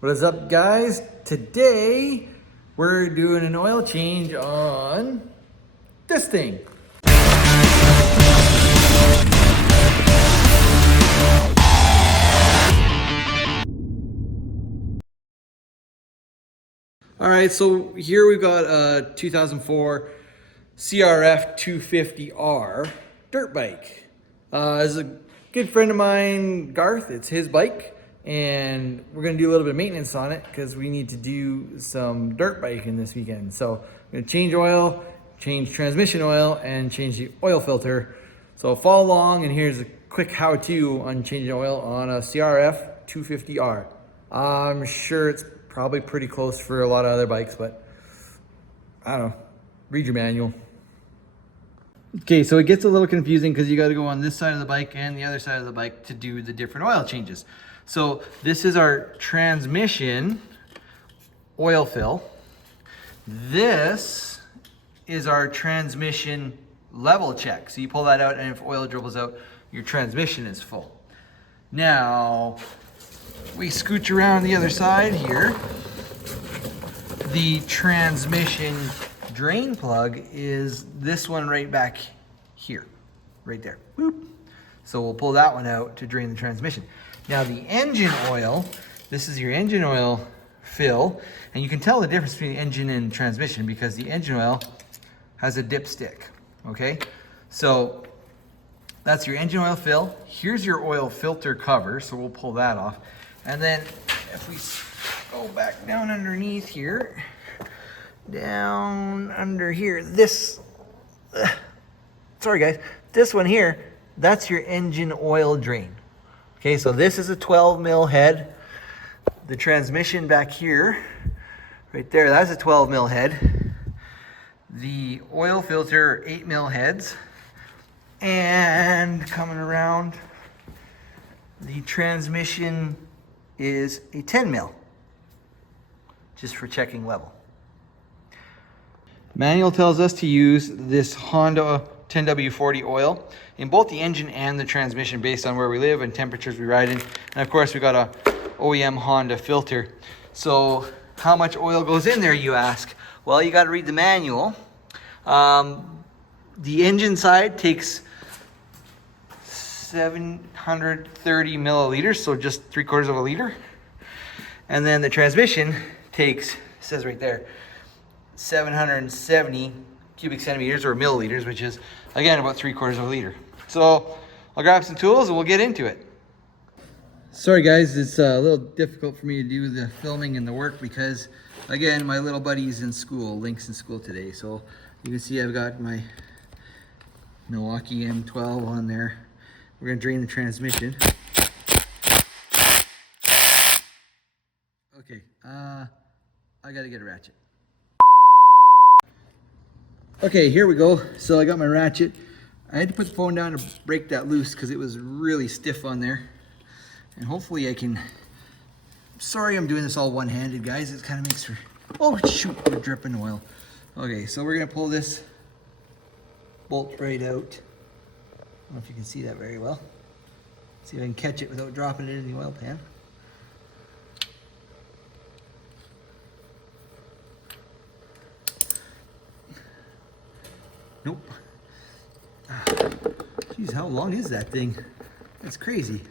What is up, guys? Today we're doing an oil change on this thing. All right, so here we've got a 2004 CRF 250R dirt bike. It's a good friend of mine, Garth. It's his bike, and we're gonna do a little bit of maintenance on it because we need to do some dirt biking this weekend. So I'm gonna change oil, change transmission oil, and change the oil filter. So follow along, and here's a quick how-to on changing oil on a CRF 250R. I'm sure it's probably pretty close for a lot of other bikes, but I don't know. Read your manual. Okay, so it gets a little confusing because you got to go on this side of the bike and the other side of the bike to do the different oil changes. So this is our transmission oil fill. This is our transmission level check. So you pull that out, and if oil dribbles out, your transmission is full. Now, we scooch around the other side here. The transmission drain plug is this one right back here, right there. Boop. So we'll pull that one out to drain the transmission. Now the engine oil, this is your engine oil fill, and you can tell the difference between the engine and transmission because the engine oil has a dipstick, okay? So that's your engine oil fill. Here's your oil filter cover, so we'll pull that off. And then if we go back down underneath here, down under here, this, sorry guys, this one here, that's your engine oil drain. Okay, so this is a 12 mil head. The transmission back here, right there, that's a 12 mil head. The oil filter, 8 mil heads. And coming around, the transmission is a 10 mil, just for checking level. Manual tells us to use this Honda 10W40 oil in both the engine and the transmission based on where we live and temperatures we ride in. And of course we got a OEM Honda filter. So how much oil goes in there, you ask? Well, you got to read the manual. The engine side takes 730 milliliters, so just 3/4 of a liter. And then the transmission takes, it says right there, 770 cubic centimeters or milliliters, which is again about 3/4 of a liter. So I'll grab some tools and we'll get into it. Sorry guys, it's a little difficult for me to do the filming and the work because again, my little buddy's in school, Link's in school today. So you can see I've got my Milwaukee M12 on there. We're gonna drain the transmission. Okay, I gotta get a ratchet. Okay, here we go. So I got my ratchet. I had to put the phone down to break that loose because it was really stiff on there. And hopefully I can, sorry I'm doing this all one-handed, guys. It kind of makes for, oh shoot, we're dripping oil. Okay, so we're gonna pull this bolt right out. I don't know if you can see that very well. See if I can catch it without dropping it in the oil pan. Nope. Geez, how long is that thing? That's crazy.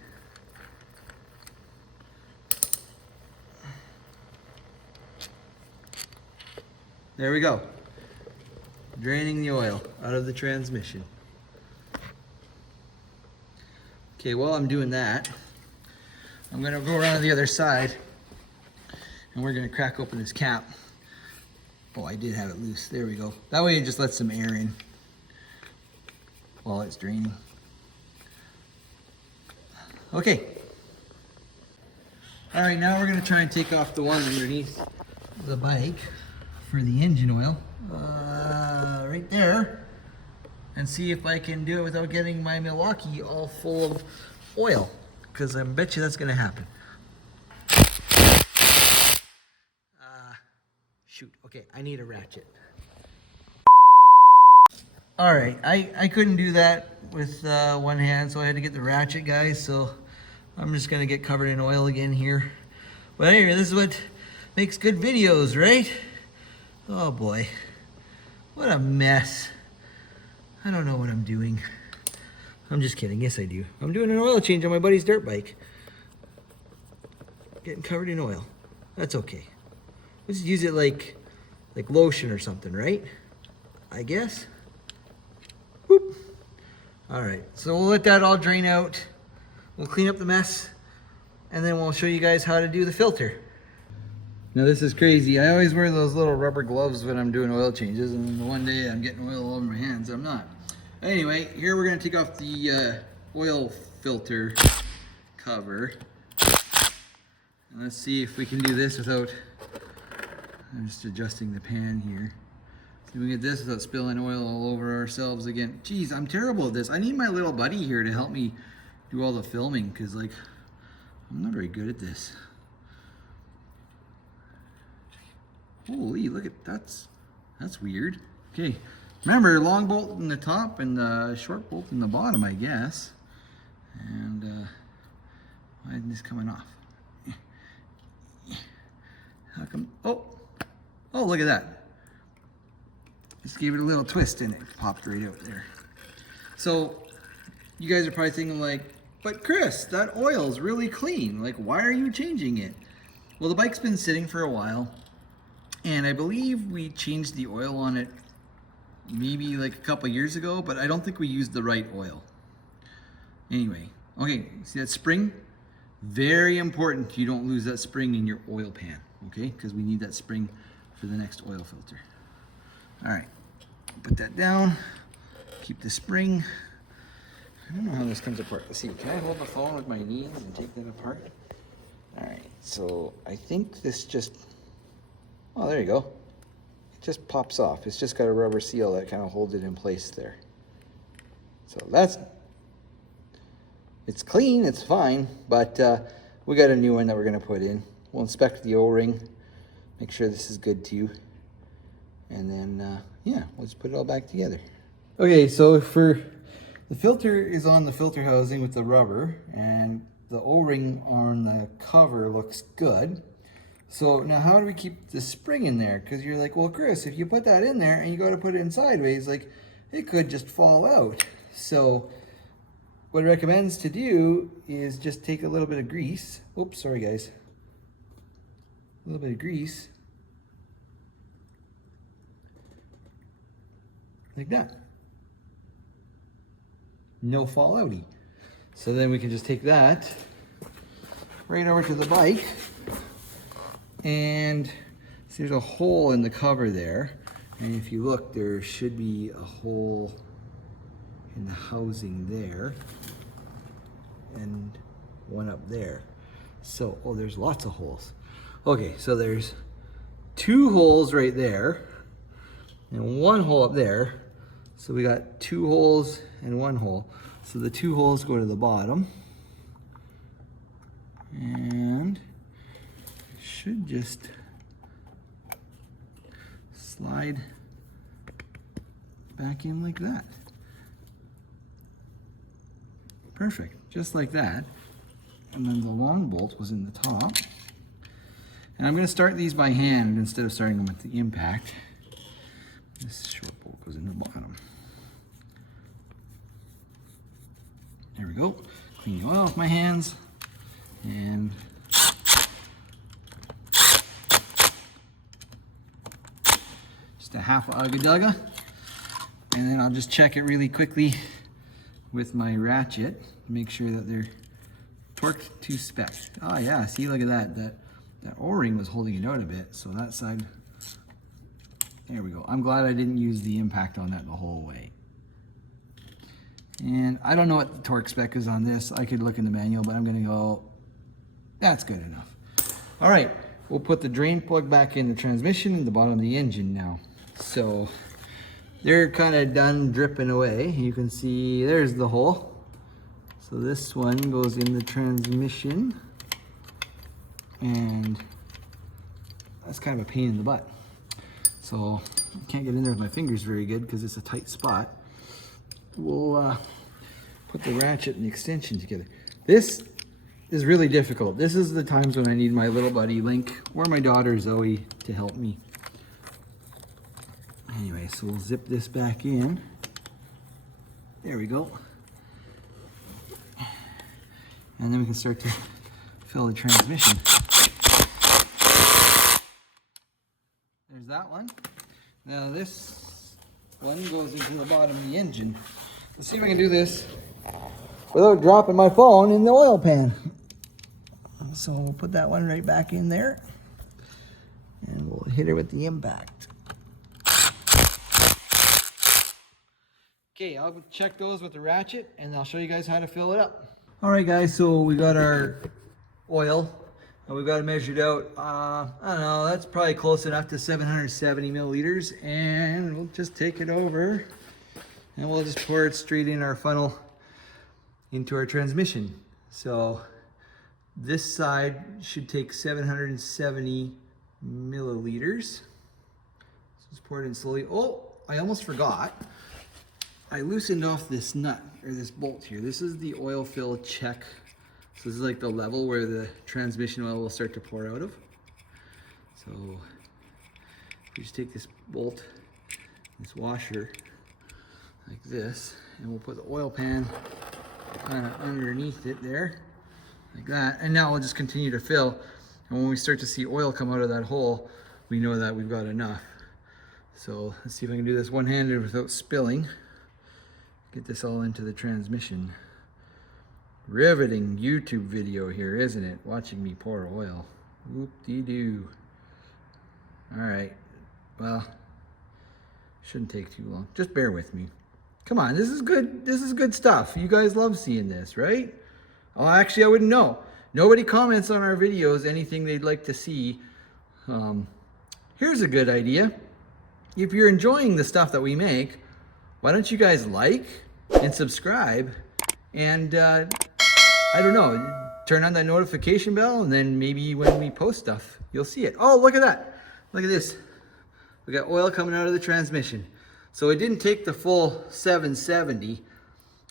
There we go. Draining the oil out of the transmission. Okay, while I'm doing that, I'm gonna go around to the other side and we're gonna crack open this cap. Oh, I did have it loose. There we go. That way it just lets some air in while it's draining. Okay. All right, now we're gonna try and take off the one underneath the bike for the engine oil, right there, and see if I can do it without getting my Milwaukee all full of oil, because I bet you that's gonna happen. Shoot, okay, I need a ratchet. All right, I couldn't do that with one hand, so I had to get the ratchet, guys. So I'm just gonna get covered in oil again here But anyway, this is what makes good videos, right? Oh boy, what a mess. I don't know what I'm doing. I'm just kidding, yes I do. I'm doing an oil change on my buddy's dirt bike. Getting covered in oil. That's okay. Let's use it like lotion or something, right? I guess. Whoop. All right, so we'll let that all drain out. We'll clean up the mess, and then we'll show you guys how to do the filter. Now this is crazy. I always wear those little rubber gloves when I'm doing oil changes, and then one day I'm getting oil all over my hands. I'm not. Anyway, here we're gonna take off the oil filter cover. And let's see if we can do this without, I'm just adjusting the pan here. See if we get this without spilling oil all over ourselves again. Geez, I'm terrible at this. I need my little buddy here to help me do all the filming, because like, I'm not very good at this. Holy, look at that's weird. Okay, remember, long bolt in the top and the short bolt in the bottom, I guess. And why isn't this coming off? How come? Oh, look at that. Just gave it a little twist and it popped right out there. So you guys are probably thinking like, but Chris, that oil's really clean. Like, why are you changing it? Well, the bike's been sitting for a while, and I believe we changed the oil on it maybe like a couple years ago, but I don't think we used the right oil. Anyway, okay, see that spring? Very important you don't lose that spring in your oil pan, okay? Because we need that spring for the next oil filter. All right, put that down, keep the spring. I don't know how this comes apart. Let's see, can I hold the phone with my knees and take that apart? All right, so I think this just, oh, there you go. It just pops off. It's just got a rubber seal that kind of holds it in place there. So it's clean, it's fine, but we got a new one that we're gonna put in. We'll inspect the O-ring, make sure this is good too. And then, yeah, we'll just put it all back together. Okay, so for the filter is on the filter housing with the rubber, and the O-ring on the cover looks good. So now how do we keep the spring in there? Because you're like, well, Chris, if you put that in there and you go to put it in sideways, like it could just fall out. So what it recommends to do is just take a little bit of grease. Oops, sorry guys. A little bit of grease. Like that. No fallouty. So then we can just take that right over to the bike, and see there's a hole in the cover there. And if you look, there should be a hole in the housing there and one up there. So, oh, there's lots of holes. Okay, so there's 2 holes right there and 1 hole up there. So we got 2 holes and 1 hole. So the 2 holes go to the bottom, and should just slide back in like that. Perfect, just like that. And then the long bolt was in the top. And I'm gonna start these by hand instead of starting them with the impact. This short bolt goes in the bottom. There we go. Clean the oil off my hands. And just a half ugga dugga. And then I'll just check it really quickly with my ratchet to make sure that they're torqued to spec. Oh yeah, see, look at that. That O-ring was holding it out a bit, so that side, there we go. I'm glad I didn't use the impact on that the whole way. And I don't know what the torque spec is on this. I could look in the manual, but I'm gonna go, that's good enough. All right, we'll put the drain plug back in the transmission in the bottom of the engine now. So they're kind of done dripping away. You can see there's the hole. So this one goes in the transmission, and that's kind of a pain in the butt. So I can't get in there with my fingers very good because it's a tight spot. We'll put the ratchet and the extension together. This is really difficult. This is the times when I need my little buddy Link or my daughter Zoe to help me. Anyway, so we'll zip this back in. There we go. And then we can start to fill the transmission. There's that one. Now this one goes into the bottom of the engine. Let's see if I can do this without dropping my phone in the oil pan. So we'll put that one right back in there. And we'll hit her with the impact. Okay, I'll check those with the ratchet and I'll show you guys how to fill it up. All right guys, so we got our oil and we've got it measured out. I don't know, that's probably close enough to 770 milliliters, and we'll just take it over and we'll just pour it straight in our funnel into our transmission. So this side should take 770 milliliters. So just pour it in slowly. Oh, I almost forgot. I loosened off this nut, or this bolt here. This is the oil fill check. So this is like the level where the transmission oil will start to pour out of. So we just take this bolt, this washer, like this, and we'll put the oil pan kind of underneath it there, like that. And now we'll just continue to fill. And when we start to see oil come out of that hole, we know that we've got enough. So let's see if I can do this one-handed without spilling. Get this all into the transmission. Riveting YouTube video here, isn't it? Watching me pour oil. Whoop-de-doo. All right, well, shouldn't take too long. Just bear with me. Come on, this is good. This is good stuff. You guys love seeing this, right? Oh, actually, I wouldn't know. Nobody comments on our videos anything they'd like to see. Here's a good idea. If you're enjoying the stuff that we make, why don't you guys like and subscribe and I don't know, turn on that notification bell, and then maybe when we post stuff, you'll see it. Oh, look at that. Look at this. We got oil coming out of the transmission. So it didn't take the full 770,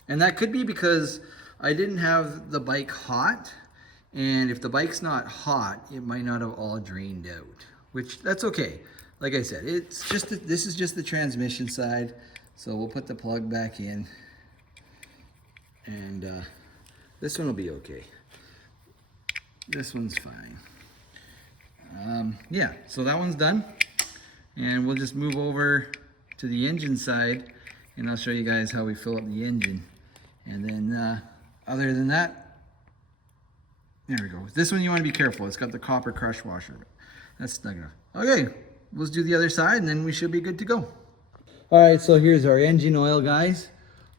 and that could be because I didn't have the bike hot, and if the bike's not hot, it might not have all drained out, which that's okay. Like I said, it's just this is just the transmission side. So we'll put the plug back in, and this one will be okay. This one's fine. Yeah, so that one's done, and we'll just move over to the engine side, and I'll show you guys how we fill up the engine. And then other than that, there we go. This one you want to be careful. It's got the copper crush washer. That's snug enough. Okay, let's do the other side, and then we should be good to go. All right, so here's our engine oil, guys.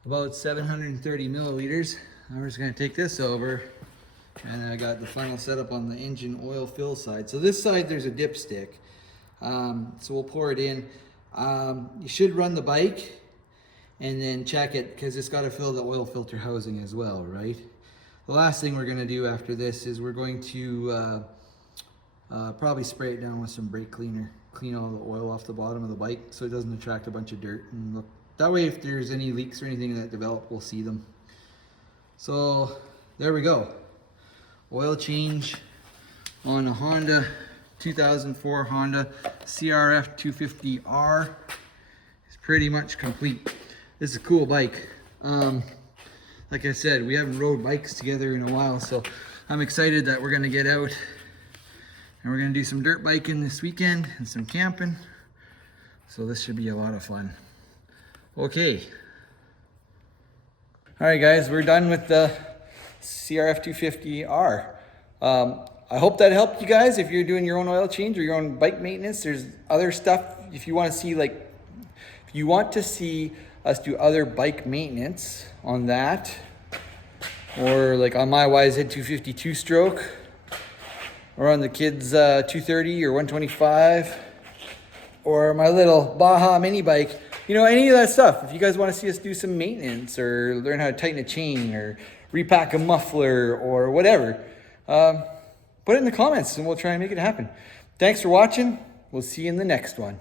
About 730 milliliters. I'm just gonna take this over, and I got the funnel set up on the engine oil fill side. So this side, there's a dipstick. So we'll pour it in. You should run the bike and then check it, because it's gotta fill the oil filter housing as well, right? The last thing we're gonna do after this is we're going to probably spray it down with some brake cleaner. Clean all the oil off the bottom of the bike so it doesn't attract a bunch of dirt. And look, that way if there's any leaks or anything that develop, we'll see them. So there we go. Oil change on a Honda 2004 Honda CRF 250R is pretty much complete. This is a cool bike. Like I said, we haven't rode bikes together in a while, so I'm excited that we're gonna get out and we're gonna do some dirt biking this weekend and some camping. So this should be a lot of fun. Okay. All right, guys, we're done with the CRF 250R. I hope that helped you guys if you're doing your own oil change or your own bike maintenance. There's other stuff if you want to see, like, if you want to see us do other bike maintenance on that, or like on my YZ 250 two-stroke, or on the kids 230 or 125, or my little Baja mini bike, you know, any of that stuff. If you guys want to see us do some maintenance or learn how to tighten a chain or repack a muffler or whatever, put it in the comments and we'll try and make it happen. Thanks for watching. We'll see you in the next one.